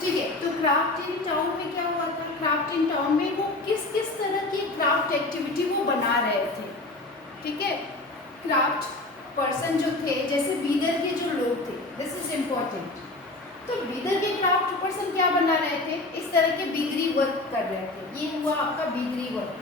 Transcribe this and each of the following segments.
ठीक है, तो क्राफ्ट इन टाउन में क्या हुआ था? क्राफ्ट इन टाउन में वो किस किस तरह की क्राफ्ट एक्टिविटी वो बना रहे थे, ठीक है। क्राफ्ट पर्सन जो थे, जैसे बीदर के जो लोग थे, दिस इज इम्पोर्टेंट। तो बीदर के क्राफ्ट पर्सन क्या बना रहे थे? इस तरह के बिगरी वर्क कर रहे थे। ये हुआ आपका बिगरी वर्क,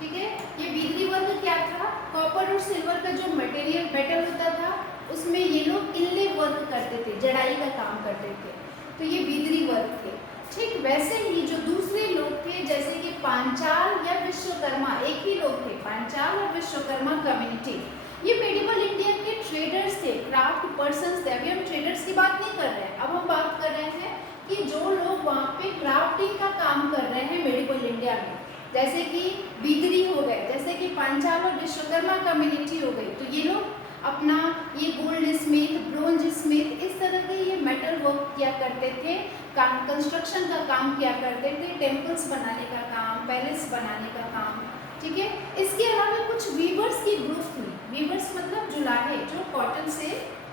ठीक है। ये बिगरी वर्क क्या था? कॉपर और सिल्वर का जो मटेरियल मेटल होता था, उसमें ये लोग इनले वर्क करते थे, जड़ाई का काम करते थे। तो ये बिगरी वर्क थे। ठीक वैसे ही जो दूसरे लोग थे, जैसे कि पांचाल या विश्वकर्मा, एक ही लोग थे, पांचाल और विश्वकर्मा कम्युनिटी। ये मेडिवल इंडिया के ट्रेडर्स थे, क्राफ्ट पर्सन्स थे। अभी हम ट्रेडर्स की बात नहीं कर रहे हैं, अब हम बात कर रहे हैं कि जो लोग वहाँ पे क्राफ्टिंग का काम कर रहे हैं मेडिवल इंडिया में, जैसे कि बिगरी हो गए, जैसे कि पांचाल और विश्वकर्मा कम्युनिटी हो गई। तो ये लोग अपना ये गोल्ड स्मिथ, ब्रोंज स्मिथ, इस तरह के ये मेटल वर्क किया करते थे, कंस्ट्रक्शन का काम किया करते थे, टेम्पल्स बनाने का काम, पैलेस बनाने का काम, ठीक है। इसके अलावा कुछ वीवर्स की ग्रुप थी। वीवर्स मतलब जुलाहे, जो कॉटन से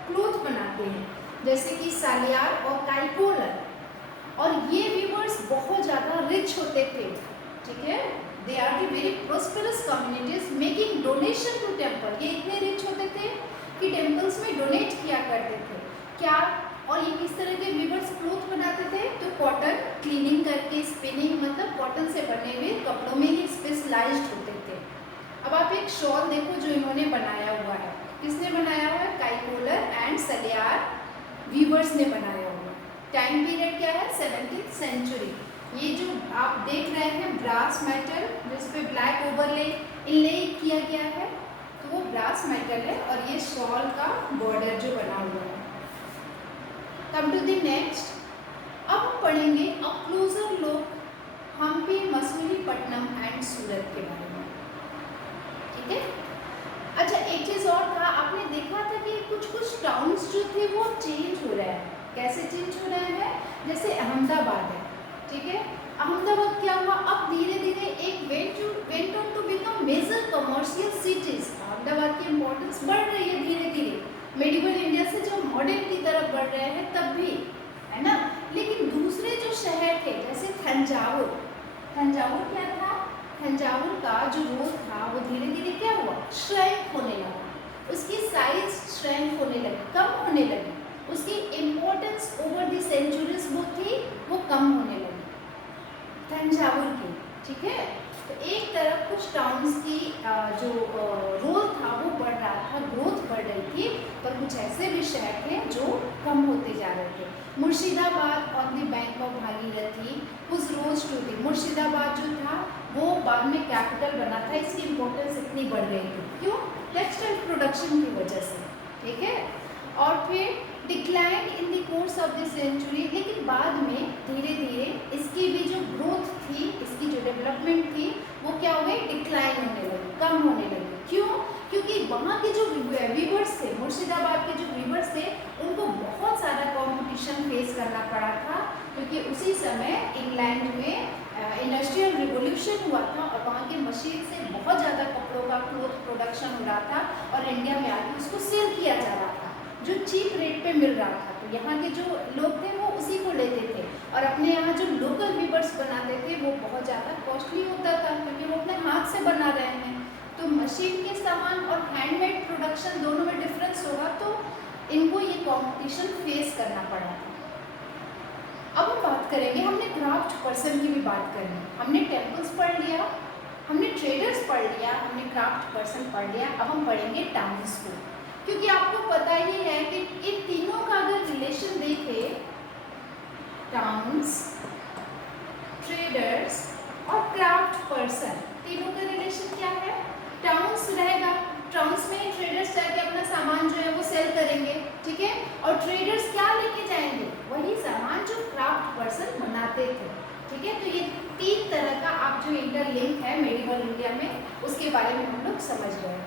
क्लोथ बनाते हैं, जैसे कि सालियार और काइपोलर। और ये वीवर्स बहुत ज़्यादा रिच होते थे, ठीक है। They are the very prosperous communities making donation to temple. ये इतने रिच होते थे कि टेम्पल्स में डोनेट किया करते थे। क्या? और ये किस तरह के वीवर्स क्लोथ बनाते थे? तो कॉटन क्लीनिंग करके, स्पिनिंग मतलब कॉटन से बने हुए कपड़ों में ये स्पेशलाइज्ड होते थे। अब आप एक शॉल देखो जो इन्होंने बनाया हुआ है, किसने बनाया हुआ है? काइपोलर एंड सलियार वीवर्स ने बनाया हुआ है। टाइम पीरियड क्या है? 17th century. ये जो आप देख रहे हैं ब्रास मेटल, जिस पे ब्लैक ओवरले इनले किया गया है, तो वो ब्रास मेटल है। और ये शॉल का बॉर्डर जो बना हुआ है। कम टू द नेक्स्ट, अब हम पढ़ेंगे a closer look Hampi, Masulipatnam and Surat के बारे में, ठीक है। अच्छा, एक चीज़ और था, आपने देखा था कि कुछ टाउन्स जो थे वो चेंज हो रहे हैं। कैसे चेंज हो रहे हैं? जैसे अहमदाबाद है, ठीक है। अहमदाबाद क्या हुआ? अब धीरे धीरे एक went on to become major commercial cities. Ahmedabad की इंपॉर्टेंस बढ़ रही है धीरे धीरे, मेडिवल इंडिया से जो मॉडर्न की तरफ बढ़ रहे हैं तब भी, है ना। लेकिन दूसरे जो शहर थे, जैसे तंजावुर, तंजावुर क्या था? तंजावुर का जो रोल था वो धीरे धीरे क्या हुआ? श्रैंक होने लगा, उसकी साइज श्रैंक होने लगी, कम होने लगी, उसकी इम्पोर्टेंस ओवर द सेंचुरीज वो थी, वो कम होने लगी तंजावुर की, ठीक है। तो एक तरफ कुछ टाउन्स की जो रोल था वो बढ़ रहा था, ग्रोथ बढ़ रही थी, पर कुछ ऐसे भी शहर थे जो कम होते जा रहे थे। Murshidabad on the bank of Bhagirathi उस रोज टू थी। मुर्शिदाबाद जो था वो बाद में कैपिटल बना था, इसकी इम्पोर्टेंस इतनी बढ़ गई थी। क्यों? टेक्सटाइल प्रोडक्शन की वजह से, ठीक है। और फिर decline in the course of the century, लेकिन बाद में धीरे धीरे इसकी भी जो ग्रोथ थी, इसकी जो डेवलपमेंट थी, वो क्या हो गई? डिक्लाइन होने लगी, कम होने लगी। क्यों? क्योंकि वहाँ के जो वीवर्स थे, मुर्शिदाबाद के जो वीवर्स थे, उनको बहुत सारा कंपटीशन फेस करना पड़ा था, क्योंकि उसी समय इंग्लैंड में इंडस्ट्रियल रिवोल्यूशन हुआ था और वहाँ के मशीन से बहुत ज़्यादा कपड़ों का क्लोथ प्रोडक्शन हो रहा था और इंडिया में आके उसको सेल किया जा रहा था जो चीप रेट पे मिल रहा था। तो यहाँ के जो लोग थे वो उसी को लेते थे और अपने यहाँ जो लोकल वीवर्स बनाते थे वो बहुत ज़्यादा कॉस्टली होता था, क्योंकि वो अपने हाथ से बना रहे हैं। तो मशीन के सामान और हैंडमेड प्रोडक्शन दोनों में डिफरेंस होगा, तो इनको ये कॉम्पिटिशन फेस करना पड़ा था। अब हम बात करेंगे, हमने क्राफ्ट पर्सन की भी बात करनी, हमने टेम्पल्स पढ़ लिया, हमने ट्रेडर्स पढ़ लिया, हमने क्राफ्ट पर्सन पढ़ लिया। अब हम पढ़ेंगे टाउन्स को, क्योंकि आपको पता ही है कि इन तीनों का अगर रिलेशन देखें, टाउन्स, ट्रेडर्स और क्राफ्ट पर्सन, तीनों का रिलेशन क्या है? टाउन्स रहेगा, टाउन्स में ट्रेडर्स जाके अपना सामान जो है वो सेल करेंगे, ठीक है। और ट्रेडर्स क्या लेके जाएंगे? वही सामान जो क्राफ्ट पर्सन बनाते थे, ठीक है। तो ये तीन तरह का आप जो इंटरलिंक है मेडिवल इंडिया में, उसके बारे में हम लोग समझ रहे हैं।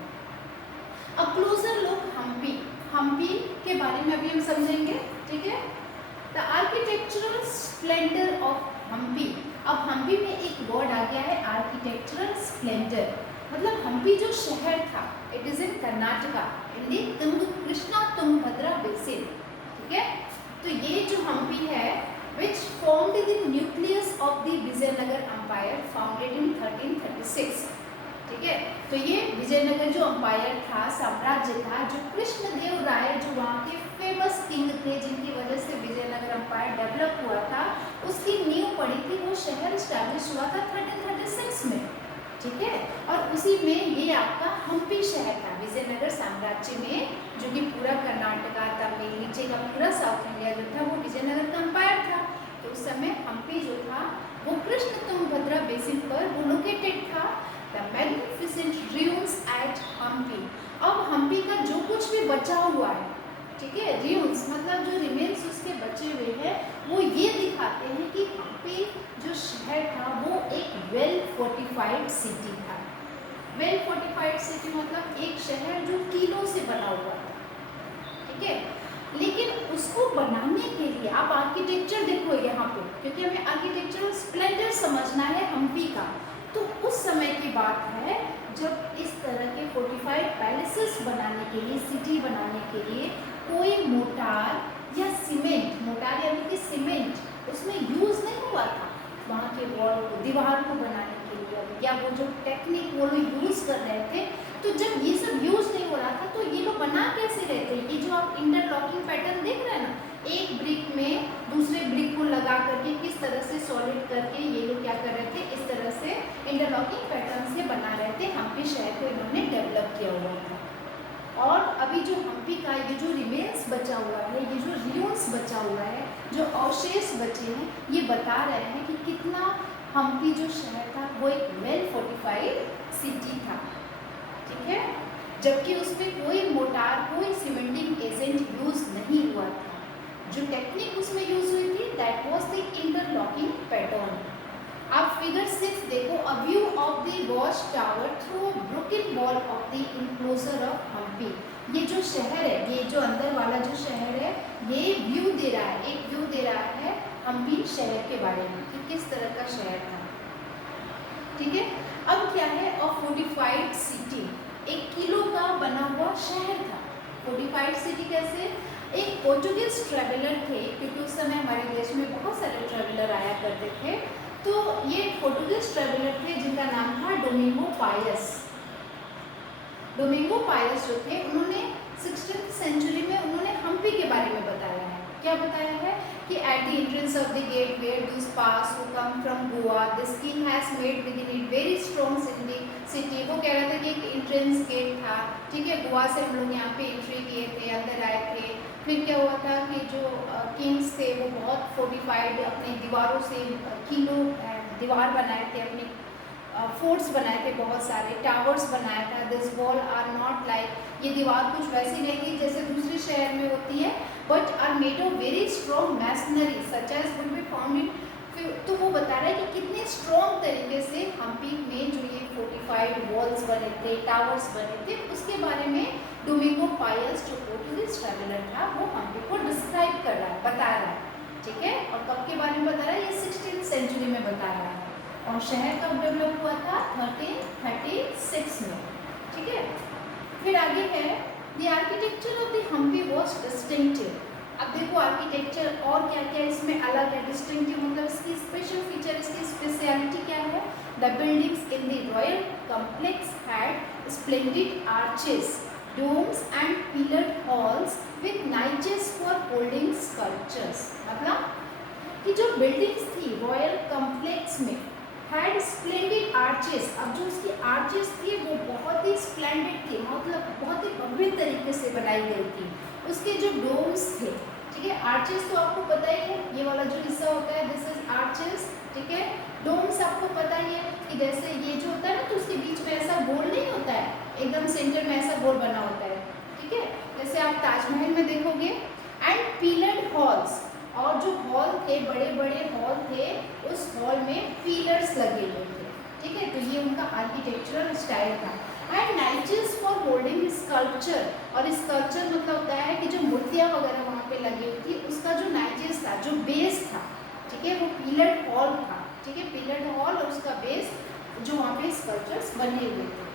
अब क्लोजर लुक हम्पी, हम्पी के बारे में अभी हम समझेंगे, ठीक है। The architectural splendour of Hampi. अब हम्पी में एक वर्ड आ गया है आर्किटेक्चरल स्प्लेंडर, मतलब हम्पी जो शहर था, it is in Karnataka in the Krishna Tungabhadra basin, ठीक है। तो ये जो हम्पी है, which of the Vijayanagara empire founded in 1336। ठीक है, तो ये विजयनगर जो एम्पायर था, साम्राज्य था, जो कृष्णदेव राय जो वहाँ के फेमस किंग थे, जिनकी वजह से विजयनगर एम्पायर डेवलप हुआ था, उसकी नींव पड़ी थी। वो शहर स्टैब्लिश हुआ था 1336 में। ठीक है, और उसी में ये आपका हम्पी शहर था विजयनगर साम्राज्य में, जो कि पूरा कर्नाटका, तमिल, नीचे का पूरा साउथ इंडिया जो था वो विजयनगर का एम्पायर था। तो उस समय हम्पी जो था वो कृष्ण तुंगभद्रा बेसिन पर वो लोकेटेड था। The magnificent ruins at Hampi. अब हम्पी का जो कुछ भी बचा हुआ है, ठीक है, ruins मतलब जो रिमेन्स उसके बचे हुए हैं, वो ये दिखाते हैं कि हम्पी जो शहर था वो एक वेल फोर्टिफाइड सिटी था। वेल फोर्टिफाइड सिटी मतलब एक शहर जो किलों से बना हुआ था। ठीक है, लेकिन उसको बनाने के लिए आप आर्किटेक्चर देखो यहाँ पे, क्योंकि हमें आर्किटेक्चरल स्प्लेंडर समझना है हम्पी का। तो उस समय की बात है जब इस तरह के फोर्टिफाइड पैलेसेस बनाने के लिए, सिटी बनाने के लिए कोई मोटार या सीमेंट, मोटार यानी कि सीमेंट उसमें यूज़ नहीं हुआ था वहाँ के वॉल को, दीवार को बनाने के लिए, या वो जो टेक्निक वो लोग यूज़ कर रहे थे। तो जब ये सब यूज़ नहीं हो रहा था तो ये लोग बना कैसे रहे थे? ये जो आप इंटरलॉकिंग पैटर्न देख रहे हैं ना, एक ब्रिक में दूसरे ब्रिक को लगा करके किस तरह से सॉलिड करके ये लोग क्या कर रहे थे, इस तरह से इंटरलॉकिंग पैटर्न से बना रहे थे। हम्पी शहर को इन्होंने डेवलप किया हुआ था। और अभी जो हम्पी का ये जो रिमेन्स बचा हुआ है, ये जो रियून्स बचा हुआ है, जो अवशेष बचे हैं, ये बता रहे हैं कि कितना हम्पी जो शहर था वो एक वेल फोर्टिफाइड सिटी था। ठीक है, जबकि उसमें कोई मोटार, कोई सीमेंटिंग एजेंट यूज नहीं हुआ था। जो टेक्निक उसमें यूज हुई थी that was the interlocking pattern. आप फिगर 6 देखो, a view of the watch tower through broken wall of the enclosure of Hampi. ये जो शहर है, ये जो अंदर वाला जो शहर है, ये व्यू दे रहा है, एक व्यू दे रहा है हम्पी शहर के बारे में कि किस तरह का शहर था। ठीक है, अब क्या है, अ फोर्टिफाइड सिटी, एक किलो का बना हुआ शहर था। फोर्टिफाइड सिटी कैसे? एक पोर्टुगीज ट्रेवलर थे, क्योंकि उस समय हमारे देश में बहुत सारे ट्रेवलर आया करते थे। तो ये पोर्टुगीज ट्रेवलर थे जिनका नाम था डोमिंगो पायस। डोमिंगो पायस जो थे, उन्होंने 16th सेंचुरी में उन्होंने हम्पी के बारे में बताया है। क्या बताया है कि at the entrance of the gate where this pass who come from Goa this king has made with in it very strong city. वो कह रहा था कि एक एंट्रेंस गेट था। ठीक है, गोवा से हम लोग यहाँ पे एंट्री किए थे, अंदर आए थे। फिर क्या हुआ था कि जो किंग्स थे वो बहुत फोर्टिफाइड, अपनी दीवारों से किलों दीवार बनाए थे, अपने फोर्ट्स बनाए थे, बहुत सारे टावर्स बनाया था। This wall are not like, ये दीवार कुछ वैसी नहीं थी जैसे दूसरे शहर में होती है, but are made of very strong masonry such as will be found in. तो वो बता रहा है कि कितने स्ट्रॉन्ग तरीके से हम्पी में जो ये फोर्टिफाइड वॉल्स बने थे, टावर्स बने थे, उसके बारे में डोमिंगो पायस जो पोर्टुगीज ट्रैवलर था वो हम्पी को डिस्क्राइब कर रहा है, बता रहा है। ठीक है, और कब के बारे में बता रहा है? ये 16th सेंचुरी में बता रहा है। और शहर कब डेवलप हुआ था? 1336 में। ठीक है, फिर आगे है the architecture of the Hampi was distinctive. अब देखो आर्किटेक्चर और क्या क्या इसमें अलग है। डिस्टिंक्टिव मतलब इसकी स्पेशल फीचर, इसकी स्पेशलिटी क्या है? The buildings in the royal complex had splendid arches, domes and pillared halls with niches for holding sculptures। मतलब कि जो बिल्डिंग्स थी रॉयल कॉम्प्लेक्स में हैड स्प्लेंडिड आर्चेस। अब जो उसकी आर्चेस थी वो बहुत ही स्प्लेंडिड थी, मतलब बहुत ही भव्य तरीके से बनाई गई थी। उसके जो डोम्स थे, ठीक है, आर्चेस तो आपको पता ही है, ये वाला जो हिस्सा होता है दिस इज आर्चेस। ठीक है, डोम्स आपको पता ही है कि जैसे ये जो होता है ना, तो उसके बीच में ऐसा गोल नहीं होता है, एकदम सेंटर में ऐसा गोल बना होता है। ठीक है, जैसे आप ताजमहल में देखोगे। एंड पिलर्ड हॉल्स, और जो हॉल थे, बड़े बड़े हॉल थे, उस हॉल में पिलर्स लगे हुए थे। ठीक है, तो ये उनका आर्किटेक्चरल स्टाइल था। एंड नाइचेस फॉर होल्डिंग स्कल्पचर, और स्कल्पचर मतलब होता है कि जो मूर्तियाँ वगैरह वहाँ पे लगी हुई थी, उसका जो नाइचेस था, जो बेस था, ठीक है, वो पिलर्ड हॉल था। ठीक है, पिलर्ड हॉल और उसका बेस जो वहाँ पे स्कल्पचर्स बने हुए थे।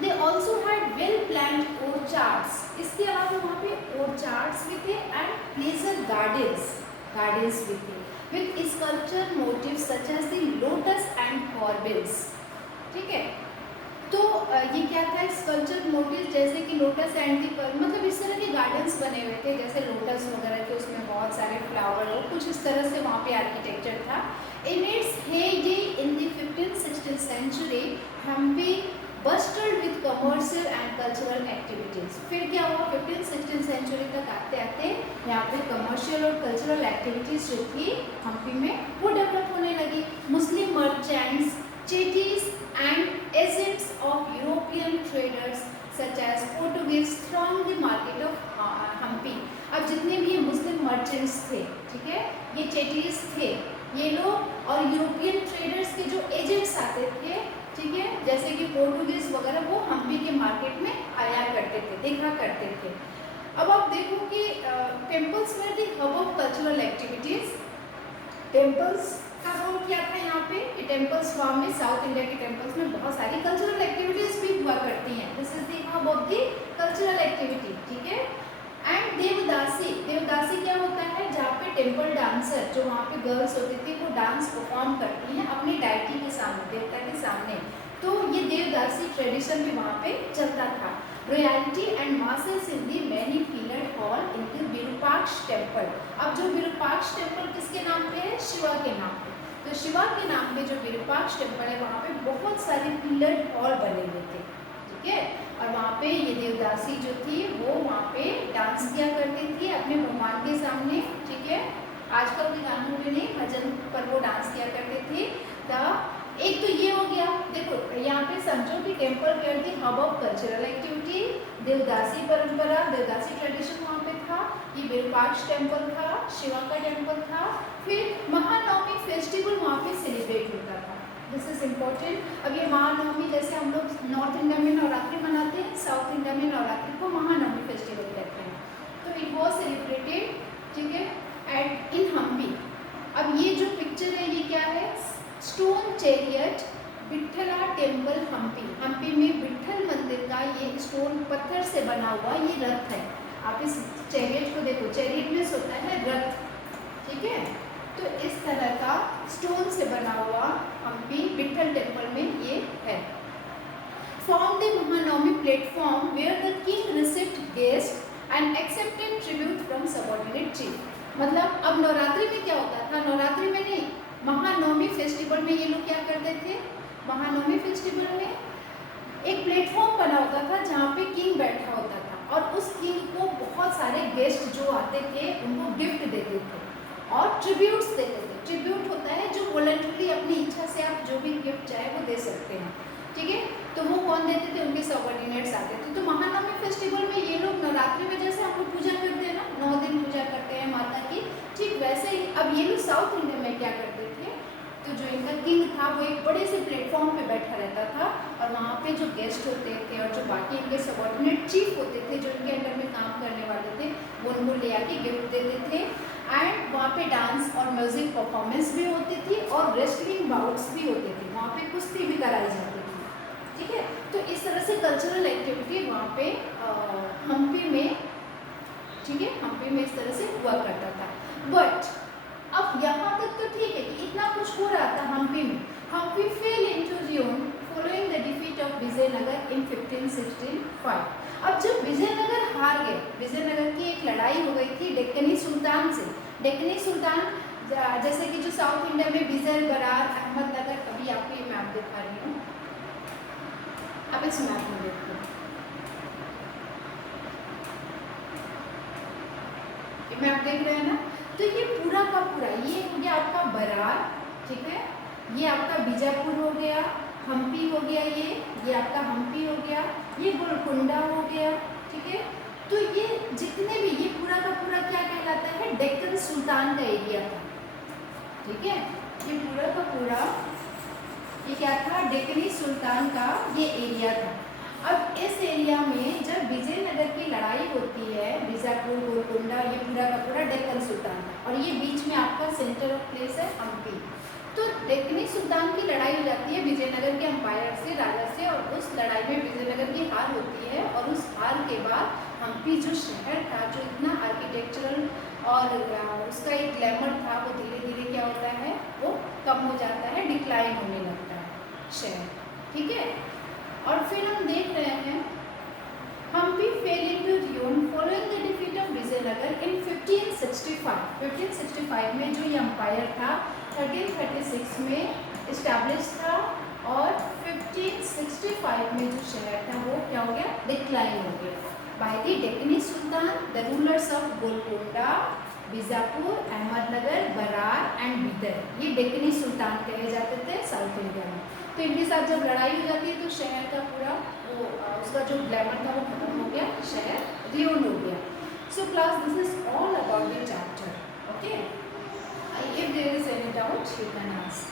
They also had well planned orchards, इसके अलावा वहाँ पे ओरचार्ड्स भी थे एंड प्लेजर गार्डन्स। गार्डन्स भी थे with sculpture motif such as the lotus and corbels. ठीक है, तो ये क्या था, स्कल्पचर मोटिव जैसे कि लोटस एंड दी, मतलब इस तरह के गार्डन्स बने हुए थे जैसे लोटस वगैरह के, उसमें बहुत सारे फ्लावर हो, कुछ इस तरह से वहाँ पे आर्किटेक्चर था। In its heyday in the 15th-16th century Hampi bustled with commercial and cultural activities. फिर क्या हुआ, 15th-16th सेंचुरी तक आते आते यहाँ पे कमर्शियल और कल्चरल एक्टिविटीज़ जो थी हम्पी में वो डेवलप होने लगी। मुस्लिम merchants, चेटीज and agents of European traders such as Portuguese thronged the market of Hampi। अब जितने भी ये मुस्लिम मर्चेंट्स थे, ठीक है, ये चेटीज थे, ये लोग और यूरोपियन ट्रेडर्स के जो एजेंट्स आते थे, ठीक है, जैसे कि पोर्टुगीज वगैरह, वो हम्पी के मार्केट में आया करते थे, देखा करते थे। अब आप देखो कि टेम्पल्स में the hub of cultural activities, temples का रोल क्या था यहाँ पे, कि टेम्पल्स फॉर्म में साउथ इंडिया के टेम्पल्स में बहुत सारी कल्चरल एक्टिविटीज भी हुआ करती हैं। This is the hub of the cultural activity. ठीक है, एंड देवदासी, देवदासी क्या होता है, जहाँ पे टेम्पल डांसर, जो वहाँ पे गर्ल्स होती थी, वो डांस परफॉर्म करती हैं अपनी डायटी के सामने, देवता के सामने। तो ये देवदासी ट्रेडिशन भी वहाँ पे चलता था। Royalty and masses in the many pillared hall in the Virupaksha temple. अब जो विरूपाक्ष टेम्पल किसके नाम पे है, शिवा के नाम पे। तो शिवा के नाम पे जो विरूपाक्ष टेम्पल है, वहाँ पे बहुत सारे पिलर्ड हॉल बने हुए थे। ठीक है, और वहाँ पे ये देवदासी जो थी वो वहाँ पे डांस किया करती थी अपने भगवान के सामने। ठीक है, आजकल के गानों में नहीं, भजन पर वो डांस किया करते थे। एक तो ये हो गया, देखो यहाँ पे समझो कि temple were the hub of cultural activity, devadasi परंपरा, देवदासी ट्रेडिशन वहाँ पे था, ये विरूपाक्ष टेम्पल था, शिवा का टेम्पल था। फिर महानवमी फेस्टिवल वहाँ पे सेलिब्रेट होता था। This is important. अब ये महानवमी, जैसे हम लोग नॉर्थ इंडिया में नवरात्रि मनाते हैं, साउथ इंडिया में नवरात्रि को महानवमी फेस्टिवल कहते हैं। तो इट वॉज सेलिब्रेटेड, ठीक है, एट इन हम्पी। अब ये जो पिक्चर है ये क्या है, stone chariot Vitthala temple Hampi. Hampi में विट्ठल मंदिर का ये स्टोन पत्थर से बना हुआ ये रथ है। आप इस चैरियट को देखो, चैरियट में होता है रथ। ठीक है, तो इस तरह का स्टोन से बना हुआ हम्पी विट्ठल टेम्पल में ये है। Form the Mahanavami platform where the king received guest and accepted tribute from subordinate chief. मतलब अब नवरात्रि में क्या होता था, नवरात्रि में नहीं, महानवमी फेस्टिवल में ये लोग क्या करते थे, महानवमी फेस्टिवल में एक प्लेटफॉर्म बना होता था जहाँ पे किंग बैठा होता था, और उस किंग को बहुत सारे गेस्ट जो आते थे उनको गिफ्ट देते थे और ट्रिब्यूट्स देते थे। ट्रिब्यूट होता है जो वॉलंटरी अपनी इच्छा से आप जो भी गिफ्ट चाहे वो दे सकते हैं। ठीक है, तो वो कौन देते थे, उनके सबऑर्डिनेट्स आते थे। तो महानवमी फेस्टिवल में ये लोग नवरात्रि में जैसे हम लोग पूजा करते हैं ना, 9 दिन पूजा करते हैं माता की, ठीक वैसे ही अब ये लोग साउथ इंडिया में क्या करते थे, तो जो इनका किंग था वो एक बड़े से प्लेटफॉर्म पे बैठा रहता था, और वहाँ पे जो गेस्ट होते थे और जो बाकी इनके सबऑर्डिनेट चीफ होते थे जो इनके अंडर में काम करने वाले थे, वो उनको ले आके गिफ्ट देते थे। एंड वहाँ पे डांस और म्यूजिक परफॉर्मेंस भी होती थी और रेसलिंग बाउट्स भी होते थे, वहाँ पे कुश्ती भी कराई जाती थी। ठीक है, तो इस तरह से कल्चरल एक्टिविटी वहाँ पे हम्पी में, ठीक है, हम्पी में इस तरह से हुआ करता था। बट अब यहाँ तक तो ठीक है कि इतना कुछ हो रहा था हम्पी में। Hampi fell into ruin following the defeat of Vijayanagara in 1565। अब जब विजयनगर हार गए, विजयनगर की एक लड़ाई हो गई थी डेक्कनी सुल्तान से। डेक्कनी सुल्तान जैसे कि जो साउथ इंडिया में विजय, बरार, अहमदनगर, अभी आपको ये मैप दिखा रही हूँ, आप इस मैप में देखो, ये मैप देख रहे हैं ना, तो ये पूरा का पूरा ये हो गया आपका बरार, ठीक है, ये आपका बीजापुर हो गया, हम्पी हो गया, ये आपका हम्पी हो गया, ये गोलकुंडा हो गया। ठीक है, तो ये जितने भी, ये पूरा का पूरा क्या कहलाता है, डेक्कन सुल्तान का एरिया था। ठीक है, ये पूरा का पूरा ये क्या था, डेक्कनी सुल्तान का ये एरिया था। अब इस एरिया में जब विजयनगर की लड़ाई होती है, बीजापुर, गोलकुंडा, ये पूरा का पूरा डेक्कन सुल्तान है, और ये बीच में आपका सेंटर ऑफ प्लेस है हम्पी। तो डेक्कनी सुल्तान की लड़ाई हो जाती है विजयनगर के अंपायर से, राजा से, और उस लड़ाई में विजयनगर की हार होती है, और उस हार के बाद हम्पी जो शहर था, जो इतना आर्किटेक्चरल और उसका एक ग्लैमर था वो धीरे धीरे क्या होता है, वो कम हो जाता है, डिक्लाइन होने लगता है शहर, ठीक है। और फिर हम देख रहे हैं Hampi fell into ruin following the defeat of Vijayanagara in 1565। 1565 में जो ये एम्पायर था 1336 में इस्टेब्लिश था, और 1565 में जो शहर था वो क्या हो गया, डिक्लाइन हो गया by the Deccani sultan, the rulers of Golconda, Bijapur, Ahmednagar, Berar and Bidar. ये डेक्कनी सुल्तान कहे जाते थे साउथ इंडिया में। तो इनके साथ जब लड़ाई हो जाती है तो शहर का पूरा वो उसका जो ग्लैमर था वो खत्म हो गया, शहर रियोन हो गया। So class this is all about the chapter, okay. If there is any doubt you can ask.